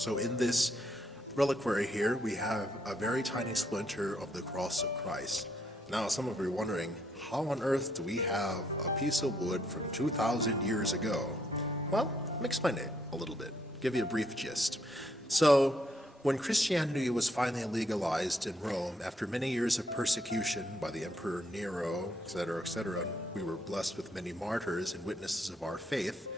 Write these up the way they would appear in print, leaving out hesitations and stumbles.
So in this reliquary here, we have a very tiny splinter of the cross of Christ. Now, some of you are wondering, how on earth do we have a piece of wood from 2,000 years ago? Well, let me explain it a little bit, give you a brief gist. So, when Christianity was finally legalized in Rome, after many years of persecution by the Emperor Nero, etc., we were blessed with many martyrs and witnesses of our faith.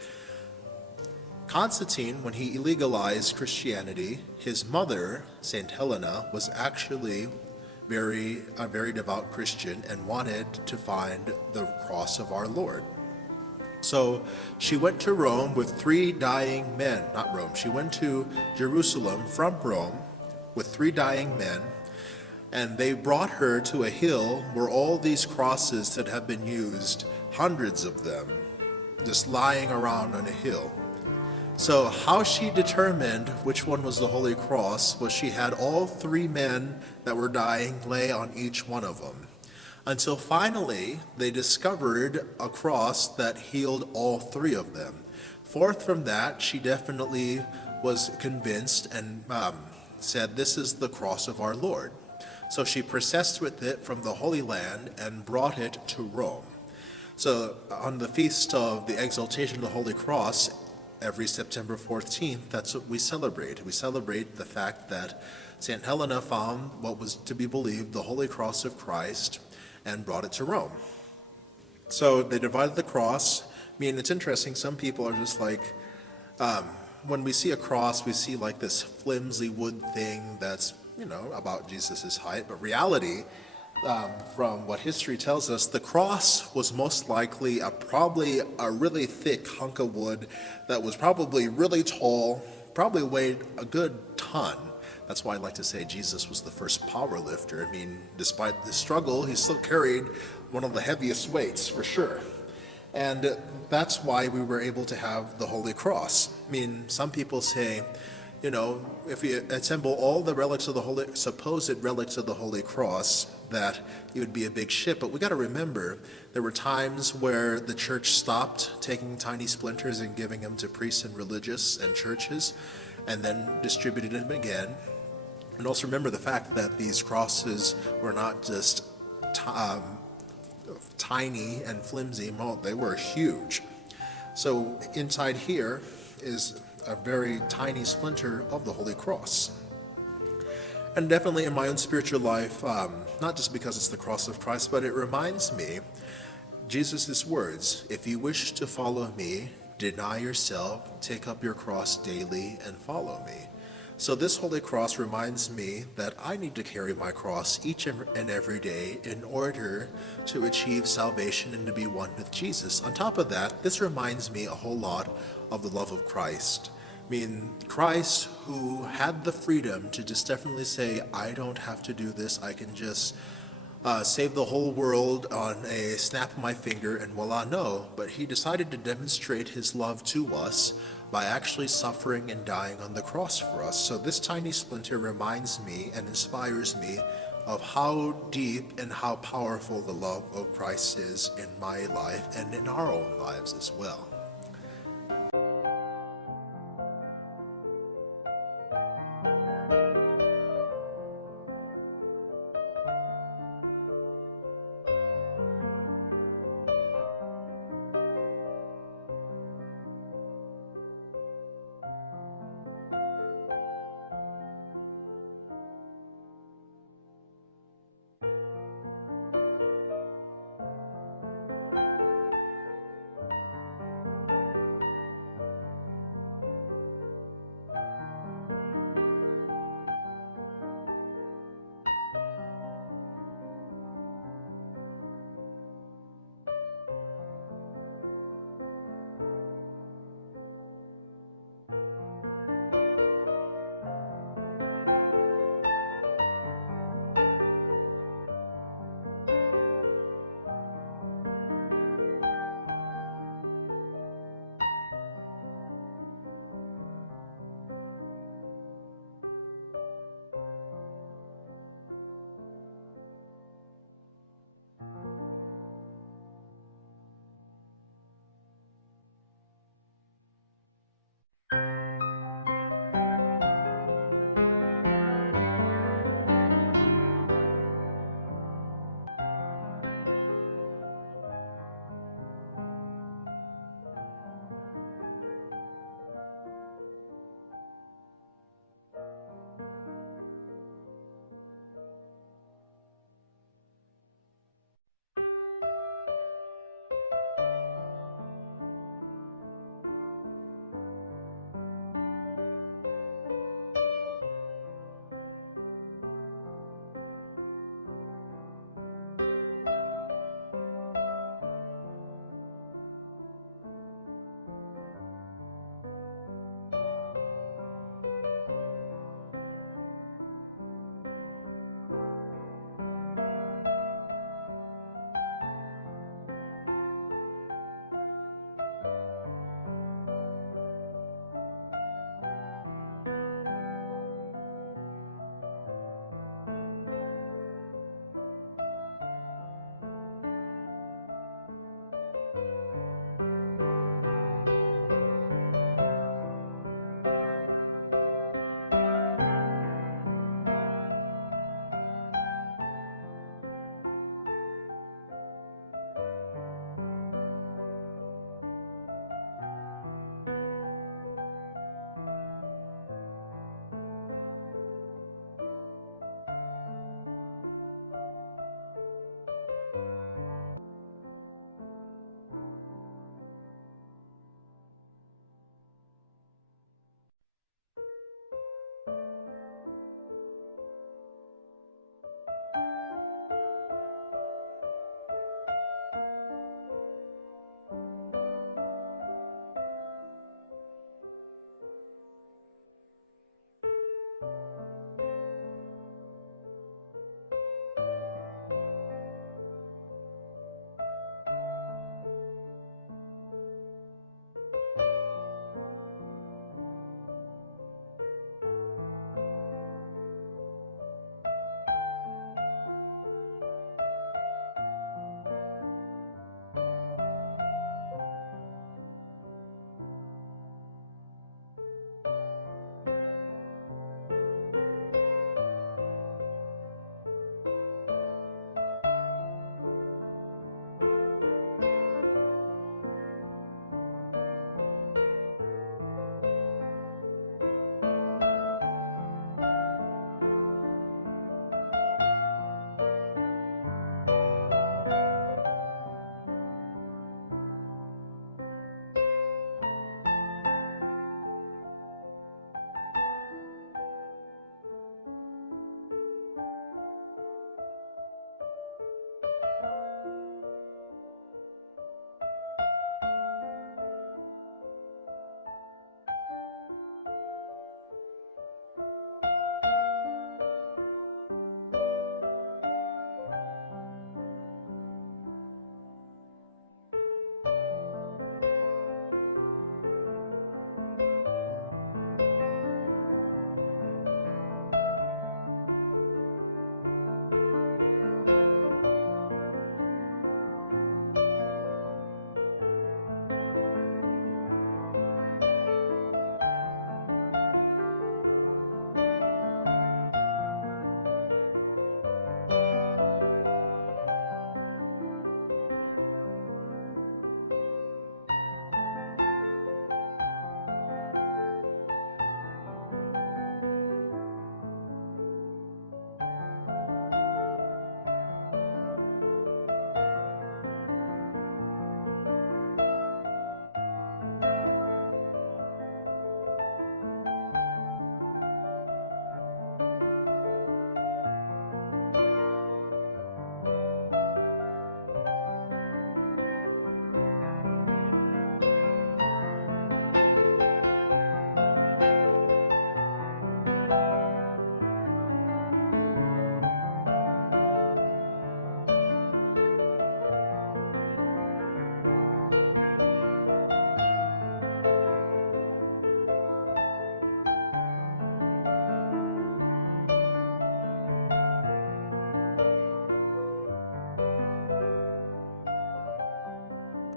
Constantine, when he legalized Christianity, his mother, Saint Helena, was actually a very devout Christian and wanted to find the cross of our Lord. So she went to Rome with three dying men, not Rome, she went to Jerusalem from Rome with three dying men, and they brought her to a hill where all these crosses that have been used, hundreds of them, just lying around on a hill. So how she determined which one was the Holy Cross was she had all three men that were dying lay on each one of them. Until finally they discovered a cross that healed all three of them. Forth from that, she definitely was convinced and said, "This is the cross of our Lord." So she processed with it from the Holy Land and brought it to Rome. So on the feast of the exaltation of the Holy Cross, every September 14th, that's what we celebrate. We celebrate the fact that St. Helena found what was to be believed the Holy Cross of Christ and brought it to Rome. So they divided the cross. I mean, it's interesting, some people are just like, when we see a cross, we see like this flimsy wood thing that's, about Jesus' height, but reality, from what history tells us, the cross was most likely probably a really thick hunk of wood that was probably really tall, probably weighed a good ton. That's why I like to say Jesus was the first power lifter. I mean, despite the struggle, he still carried one of the heaviest weights, for sure. And that's why we were able to have the Holy Cross. I mean, some people say, if we assemble all the relics of the supposed relics of the Holy Cross, that it would be a big ship. But we got to remember, there were times where the church stopped taking tiny splinters and giving them to priests and religious and churches, and then distributed them again. And also remember the fact that these crosses were not just tiny and flimsy, they were huge. So inside here is a very tiny splinter of the Holy Cross. And definitely in my own spiritual life, not just because it's the cross of Christ, but it reminds me Jesus' words, "If you wish to follow me, deny yourself, take up your cross daily, and follow me." So this Holy Cross reminds me that I need to carry my cross each and every day in order to achieve salvation and to be one with Jesus. On top of that, this reminds me a whole lot of the love of Christ. I mean, Christ, who had the freedom to just definitely say, I don't have to do this, I can just save the whole world on a snap of my finger and voila, no. But he decided to demonstrate his love to us by actually suffering and dying on the cross for us. So this tiny splinter reminds me and inspires me of how deep and how powerful the love of Christ is in my life and in our own lives as well.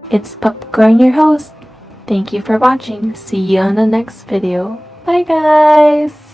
It's PopKorn, your host. Thank you for watching. See you on the next video. Bye guys!